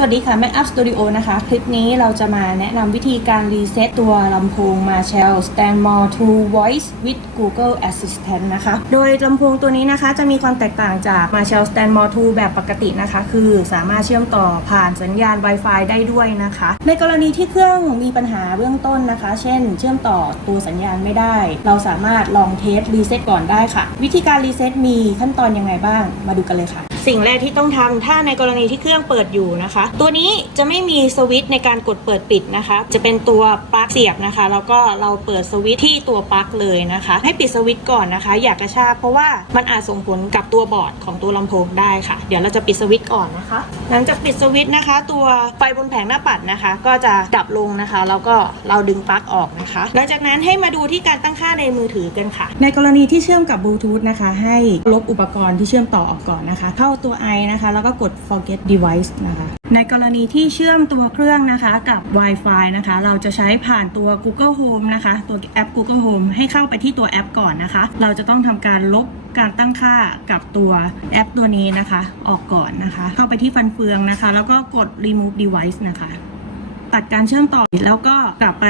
สวัสดีค่ะ Mac Up Studio นะคะ คลิปนี้เราจะมาแนะนำวิธีการรีเซ็ตตัวลำโพง Marshall Stanmore 2 Voice with Google Assistant นะคะ โดยลำโพงตัวนี้นะคะจะมีความแตกต่างจาก Marshall Stanmore 2แบบปกตินะคะ คือสามารถเชื่อมต่อผ่านสัญญาณ Wi-Fi ได้ด้วยนะคะ ในกรณีที่เครื่องมีปัญหาเบื้องต้นนะคะ เช่น เชื่อมต่อตัวสัญญาณไม่ได้ เราสามารถลองเทสรีเซ็ตก่อนได้ค่ะ วิธีการรีเซ็ตมีขั้นตอนยังไงบ้าง มาดูกันเลยค่ะ สิ่งแรกที่ต้องทำถ้าในกรณีที่เครื่องเปิดอยู่นะคะ ตัวนี้จะไม่มีสวิตช์ในการกดเปิดปิดนะคะ จะเป็นตัวปลั๊กเสียบนะคะ แล้วก็เราเปิดสวิตช์ที่ตัวปลั๊กเลยนะคะ ให้ปิดสวิตช์ก่อนนะคะ อย่ากระชากเพราะว่ามันอาจส่งผลกับตัวบอร์ดของตัวลำโพงได้ค่ะ เดี๋ยวเราจะปิดสวิตช์ก่อนนะคะ หลังจากปิดสวิตช์นะคะ ตัวไฟบนแผงหน้าปัดนะคะ ก็จะดับลงนะคะ แล้วก็เราดึงปลั๊กออกนะคะ หลังจากนั้นให้มาดูที่การตั้งค่าในมือถือกันค่ะ ในกรณีที่เชื่อมกับบลูทูธนะคะ ให้ลบอุปกรณ์ที่เชื่อมต่อออกก่อนนะคะ เข้าตัว i นะคะ แล้วก็กด forget device นะคะ ในกรณีที่เชื่อมตัวเครื่องนะคะกับ Wi-Fi นะคะ เราจะใช้ผ่านตัว Google Home นะคะ ตัวแอป Google Home ให้เข้าไปที่ตัวแอปก่อนนะคะ เราจะต้องทำการลบการตั้งค่ากับตัวแอปตัวนี้นะคะ ออกก่อนนะคะ เข้าไปที่ฟันเฟืองนะคะ แล้วก็กด remove device นะคะ ตัดการเชื่อมต่อแล้วก็กลับไป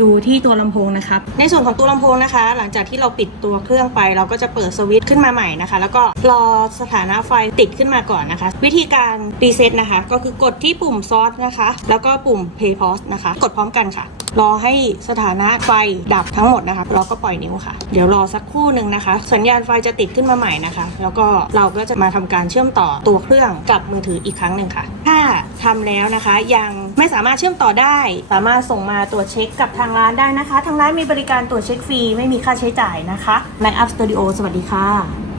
ดูที่ตัวลำโพงนะคะในส่วนของตัวลำโพงนะคะ หลังจากที่เราปิดตัวเครื่องไป เราก็จะเปิดสวิตช์ขึ้นมาใหม่นะคะ แล้วก็รอสถานะไฟติดขึ้นมาก่อนนะคะ วิธีการรีเซ็ตนะคะ ก็คือกดที่ปุ่มซอสนะคะ แล้วก็ปุ่ม play pause นะคะ กดพร้อมกันค่ะรอให้สถานะไฟดับทั้งหมดนะคะเราก็ปล่อยนิ้วค่ะ เดี๋ยวรอสักครู่หนึ่งนะคะ สัญญาณไฟจะติดขึ้นมาใหม่นะคะ แล้วก็เราก็จะมาทำการเชื่อมต่อตัวเครื่องกับมือถืออีกครั้งหนึ่งค่ะ ถ้าทำแล้วนะคะยัง ไม่สามารถเชื่อมต่อได้ สามารถส่งมาตรวจเช็คกับทางร้านได้นะคะ ทางร้านมีบริการตรวจเช็คฟรี ไม่มีค่าใช้จ่ายนะคะ Line Up Studio สวัสดีค่ะ